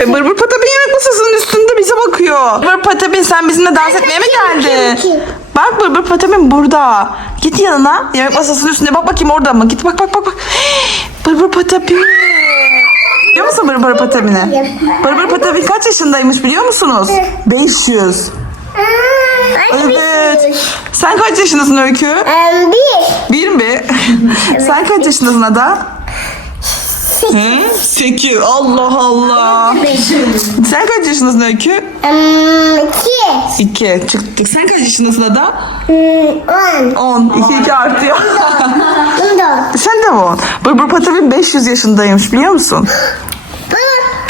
E, Bırbır Patapin yemek masasının üstünde bize bakıyor. Bırbır Patapin sen bizimle dans etmeye mi geldin? Bak Bırbır Patapin burada. Git yanına. Yemek masasının üstünde bak bakayım orada mı? Git bak bak bak bak. Bırbır Patapin. Biliyor musun Bırbır Patapin'i? Bırbır Patapin kaç yaşındaymış biliyor musunuz? 500. Evet. Sen kaç yaşındasın Öykü? Bir. Bir mi? sen kaç yaşındasın Ada? Hı? Allah Allah. Sen kaç yaşındasın Öykü? İki. Çıktık. Sen kaç yaşındasın Ada? On. İki iki artıyor. Sen de mi on? Bırbır Patabin 500 yaşındaymış biliyor musun?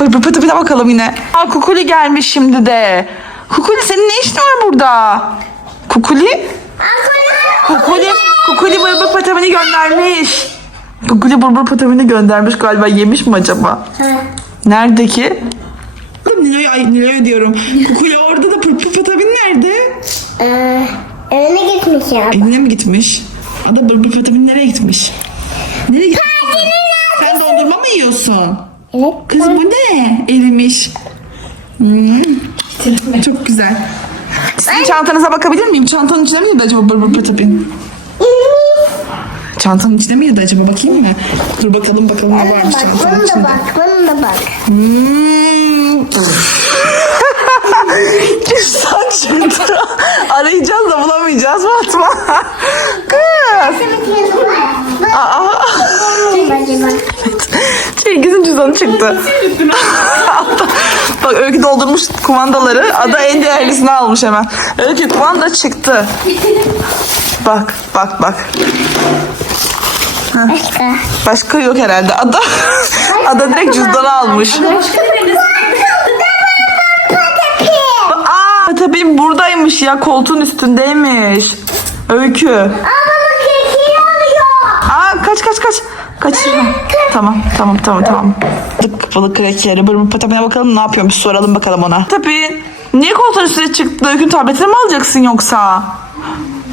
Bırbır Patabin'e bakalım yine. Aa Kukuli gelmiş şimdi de. Kukuli senin ne işin var burada? Kukuli? Kukuli, Kukuli kukuli Bırbır Patabin'i göndermiş. Kukuli Burbur Patamini göndermiş galiba. Yemiş mi acaba? He. Nerede Nilay ay Nilo'ya diyorum. Kukuli orada da Burbur Patamin nerede? Ee, evine gitmiş ya. Evine mi gitmiş? Ada Burbur Patamin nereye gitmiş? Nereye gitmiş? Sen dondurma mı yiyorsun? Evet. Kız bu ne? Erimiş. Hmm. Çok güzel. Sizin çantanıza bakabilir miyim? Çantanın içinde mi acaba Burbur Patamin? Çantanın içinde miydi acaba bakayım mı? Dur bakalım bakalım ne varmış bak, çantanın içinde. Bak bunu da bak bunu da bak. Kimsen çıktı. Arayacağız da bulamayacağız Fatma. Kız. Aa. Çengiz'in cüzdanı çıktı. Bak Öykü doldurmuş kumandaları. Ada en değerlisini almış hemen. Öykü kumanda çıktı. Bak bak bak. Başka. Başka yok herhalde. Ada Ada direkt cüzdanı almış. Aa, tabii buradaymış ya koltuğun üstündeymiş. Öykü. Aa kaç kaç kaç. Kaçırma. tamam tamam tamam tamam. Dık kafalı krekeri. Bırmı patapine bakalım ne yapıyormuş soralım bakalım ona. Tabii. Niye koltuğun üstüne çıktı? Öykün tabletini mi alacaksın yoksa?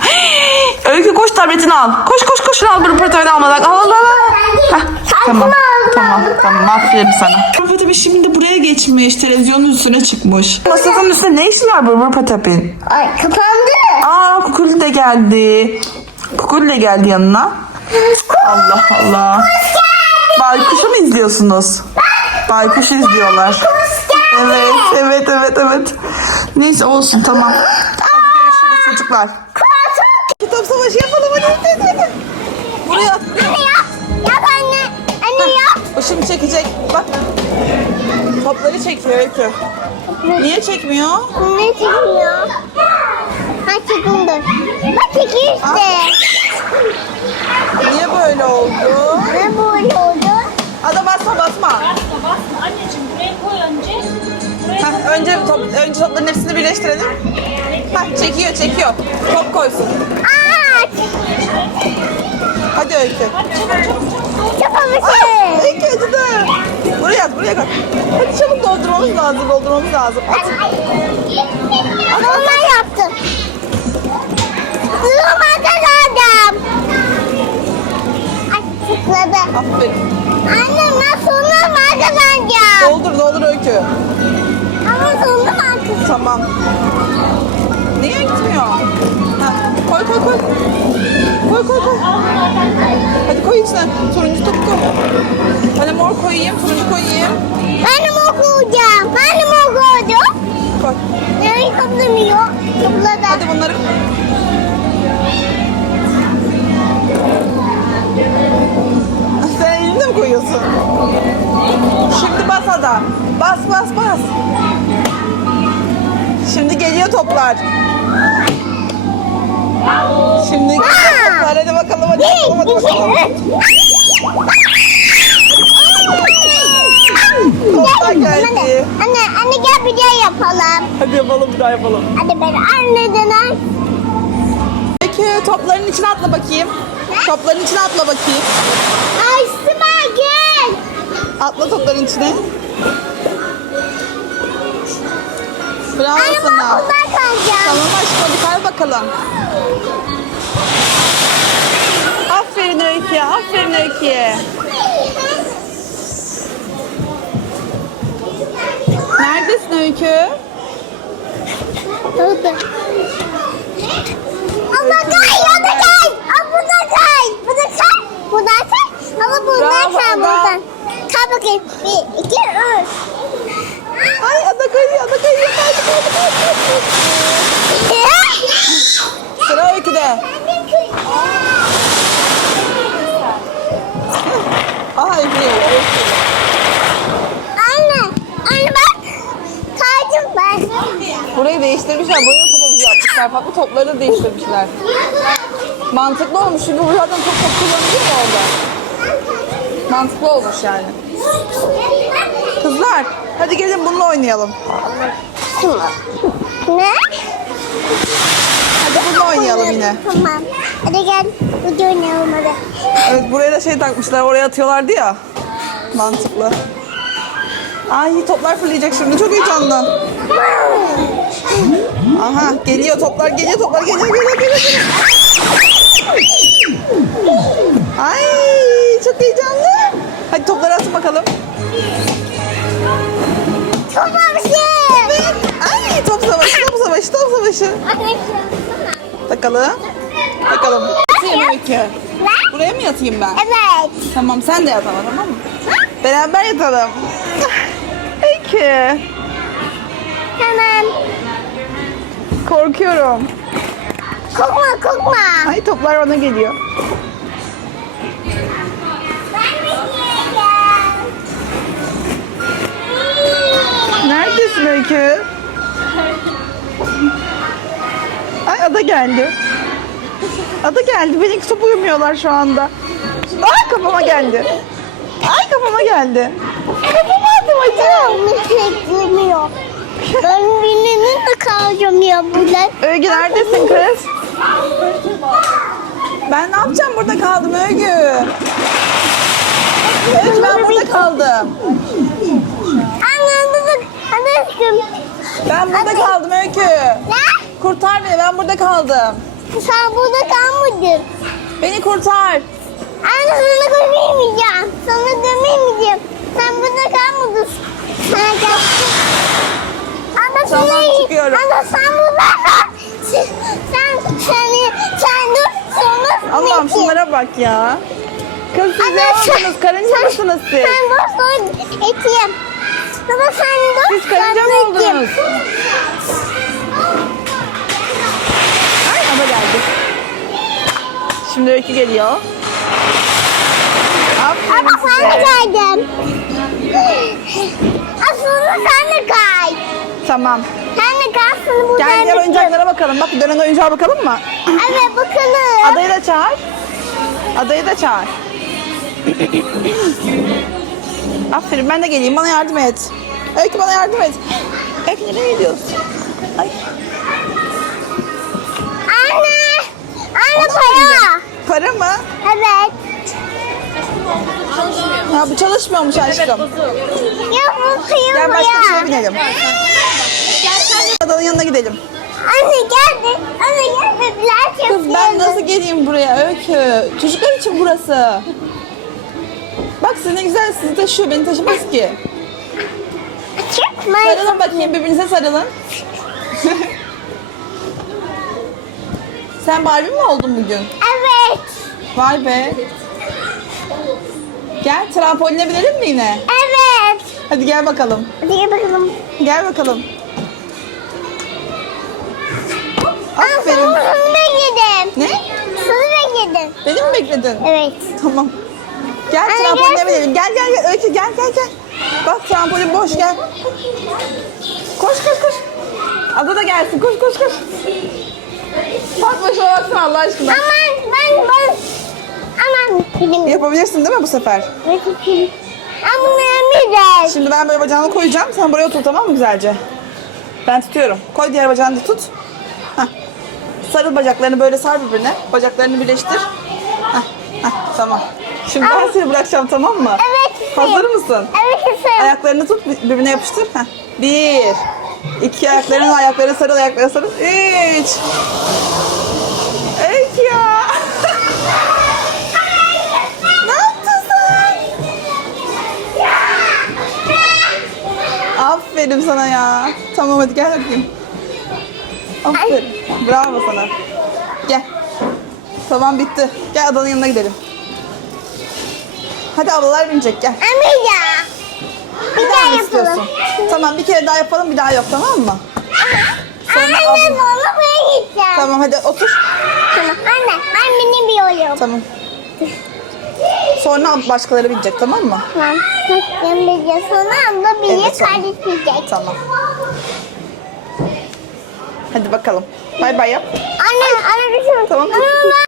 Hey, Öykü koş tabletini al. Koş koş koş al bu röportajını almadan. Al al al. Tamam tamam tamam aferin sana. Röportaj abi şimdi buraya geçmiş. Televizyonun üstüne çıkmış. Masanın üstünde ne işi var bu röportajın? Ay kapandı. Aa kukuli de geldi. Kukuli de geldi yanına. Allah Allah. Baykuş'u mu izliyorsunuz? Baykuş'u izliyorlar. Evet evet evet evet. Neyse olsun tamam. Hadi görüşürüz çocuklar. Top savaşı yapalım hadi Buraya Anne yap. Yap anne. Anne yap. O çekecek. Bak. Topları çekiyor Öykü. Niye çekmiyor? Ne çekmiyor. Ha çekildi. Bak çekiyor işte. Niye böyle oldu? Ne böyle oldu? Ada basma basma. Basma basma anneciğim buraya koy önce. Buraya Heh, önce top, önce topların hepsini birleştirelim. Hah, çekiyor çekiyor. Top koysun. Aç. Hadi Öykü. Aa, Yapamışım. Öykü hadi de. Buraya at buraya at. Hadi çabuk doldurmamız lazım doldurmamız lazım. At. Normal yaptım. Normal kazandım. Ay tıkladı. Aferin. Anne nasıl normal kazandım? Doldur doldur Öykü. Ama sonunda mı Tamam. Niye gitmiyor? Ha, koy koy koy. Koy koy koy. Hadi koy içine. Turuncu topu koy. Hadi mor koyayım, turuncu koyayım. Ben de mor koyacağım. Ben de mor koyacağım. Koy. Nereye toplamıyor? Topladı. Hadi bunları. Sen elinde mi koyuyorsun? Şimdi bas ada. Bas bas bas. Şimdi geliyor toplar. Şimdi geliyor toplar. Hadi bakalım hadi bakalım hadi bakalım. Toplar geldi. Anne, anne gel bir daha yapalım. Hadi yapalım bir daha yapalım. Hadi ben Anne anneden. Peki topların içine atla bakayım. Ne? Topların içine atla bakayım. Ay Sima gel. Atla topların içine. Bravo Anne, sana. Tamam aşkım hadi kay bakalım. Aferin Öykü'ye, aferin Öykü'ye. Neredesin Öykü? Burada. Ama kay, ama kay. Burada kay. Burada kay. Burada kay. Ama buradan kay buradan. Kay bakayım. Bir, iki, üç. Ay ana kayıyor ana kayıyor. Kaydı kaydı kaydı. Sıra öyküde. Aha öyküde. Anne. Anne bak. Kaydım ben. Burayı değiştirmişler. Buraya topumuzu yapmışlar. Farklı topları da değiştirmişler. Mantıklı olmuş çünkü buradan zaten çok çok kullanılıyor ya orada. Mantıklı olmuş yani. Kızlar hadi gelin bununla oynayalım. Ne? Hadi bununla oynayalım yine. Tamam. Hadi gel. Hadi oynayalım hadi. Evet buraya da şey takmışlar oraya atıyorlardı ya. Mantıklı. Ay toplar fırlayacak şimdi çok heyecanlı. Aha geliyor toplar geliyor toplar geliyor geliyor geliyor. geliyor. Ay çok heyecanlı. Hadi topları atın bakalım. Top savaşı. Evet. Ay top savaşı, top savaşı, top savaşı. Takalım. Takalım. Atayım mı iki? Buraya mı yatayım ben? Evet. Tamam sen de yat ama tamam mı? Beraber yatalım. Peki. Tamam. Korkuyorum. Korkma korkma. Ay toplar bana geliyor. Selamünaleyküm. Ay ada geldi. Ada geldi. Beni tutup uyumuyorlar şu anda. Ay kafama geldi. Ay kafama geldi. Kafama attım hocam. Beklemiyor. Ben birinin de kalacağım ya burada. Ögü neredesin kız? Ben ne yapacağım burada kaldım Ögü? Ögü ben burada kaldım çıktım. Ben burada Abi. kaldım Öykü. Ne? Kurtar beni ben burada kaldım. Sen burada kalmadın. Beni kurtar. Ben sana gömemeyeceğim. Sana gömemeyeceğim. Sen burada kalmadın. Sana gelsin. Ama tamam, seni, çıkıyorum. Ama sen burada kal. Sen, seni, sen dur. Sonra Allah'ım şunlara bak ya. Kız siz ne oldunuz? Karınca mısınız siz? Sen dur sonra etiyim. Baba sen de Siz karınca mı oldunuz? Ay ama geldi. Şimdi öykü geliyor. Aferin Baba ben de size. Aslında sen de kay. Tamam. Sen de kay aslında bu Gel diğer oyuncaklara bakalım. Bak dönen oyuncağa bakalım mı? Evet bakalım. Adayı da çağır. Adayı da çağır. Aferin ben de geleyim bana yardım et. Öykü bana yardım et. Öykü nereye gidiyorsun? Ay. Anne. Anne para. Para mı? Evet. Ha bu çalışmıyormuş aşkım. Ya bu Gel kıyılmıyor. başka bir şeye binelim. Adanın yanına gidelim. Anne geldi. Anne geldi. Biraz Kız ben nasıl geleyim buraya Öykü? Çocuklar için burası. Bak siz ne güzel sizi taşıyor. Beni taşımaz ki. Çıkmayın. Sarılın bakayım. Birbirinize sarılın. Sen Barbie mi oldun bugün? Evet. Vay be. Gel trampoline binelim mi yine? Evet. Hadi gel bakalım. Hadi gel bakalım. Gel bakalım. Aferin. Sonu bekledim. Ne? Sonu bekledim. Beni mi bekledin? Evet. Tamam. Gel trampolin trampoline Gel gel gel. Öykü gel gel gel. Bak trampolin boş gel. Koş koş koş. Ada da gelsin. Koş koş koş. Fatma şuna baksana Allah aşkına. Aman ben ben. Aman bilim. Yapabilirsin değil mi bu sefer? Aman güzel. Şimdi ben böyle bacağını koyacağım. Sen buraya otur tamam mı güzelce? Ben tutuyorum. Koy diğer bacağını da tut. Heh. Sarıl bacaklarını böyle sar birbirine. Bacaklarını birleştir. Heh. Heh. Tamam. Şimdi ben seni bırakacağım tamam mı? Evet. Hazır mısın? Evet. Ayaklarını tut birbirine yapıştır. Heh. Bir. İki ayakların ayakları sarıl ayakları sarıl. Üç. Öykü ya. ne yaptın sen? Aferin sana ya. Tamam hadi gel bakayım. Aferin. Bravo sana. Gel. Tamam bitti. Gel adanın yanına gidelim. Hadi ablalar binecek gel. Anne ya. Bir, daha, mı istiyorsun? yapalım. Tamam bir kere daha yapalım bir daha yok tamam mı? Sonra Anne abla... onu ben gideceğim. Tamam hadi otur. Tamam. Anne ben benim bir oluyorum. Tamam. Sonra ab- başkaları binecek tamam mı? Tamam. Ben bir sonra abla beni Evet, tamam. Tamam. Hadi bakalım. Bay bay yap. Anne anne bir şey Tamam. Anne, anne.